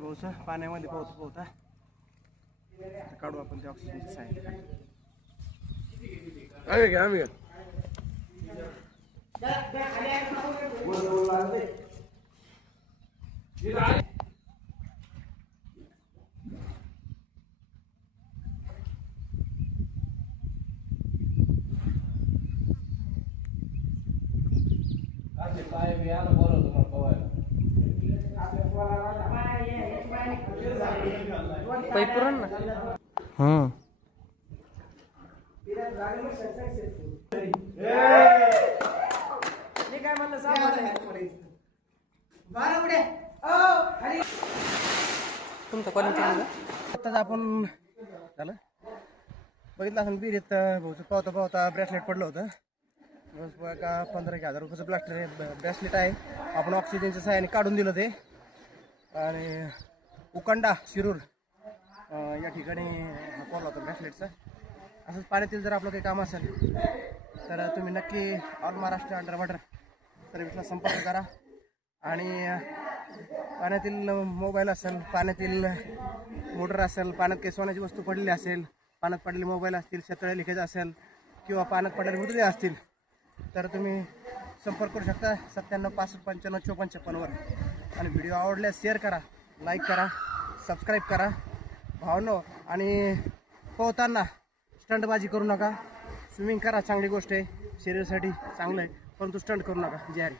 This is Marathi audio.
भाऊचं पाण्यामध्ये पोहता पोहता काढू आपण ते ऑक्सिजनची सायन. आम्ही तुमचं कॉलेज आताच आपण झालं बघितलं असं विहिरीत भाऊचं पावता पावता ब्रेसलेट पडलं होतं. का 15,000 रुपयाचं ब्रेसलेट आहे. आपण ऑक्सिजनच्या सहाय्याने काढून दिलं ते. आणि उकंडा शिरूर या ठिकाणी हा कॉल होता ब्रेसलेटचा. असंच पाण्यातील जर आपलं काही काम असेल तर तुम्ही नक्की ऑल महाराष्ट्र अंडर वॉटर सर्व्हिसला संपर्क करा. आणि पाण्यातील मोबाईल असेल, पाण्यातील मोटर असेल, पाण्यात काही सोन्याची वस्तू पडलेली असेल, पाण्यात पडलेले मोबाईल असतील, शेततळे लिकेज असेल किंवा पाण्यात पडलेले मुद्दे असतील तर तुम्ही संपर्क करू शकता 97 65 95 54 वर. आणि व्हिडिओ आवडल्यास शेअर करा, लाईक करा, सबस्क्राईब करा भावनो. आणि पोहताना स्टंटबाजी करू नका. स्विमिंग करा, चांगली गोष्ट आहे, शरीरासाठी चांगलं आहे, परंतु स्टंट करू नका. जय हरी.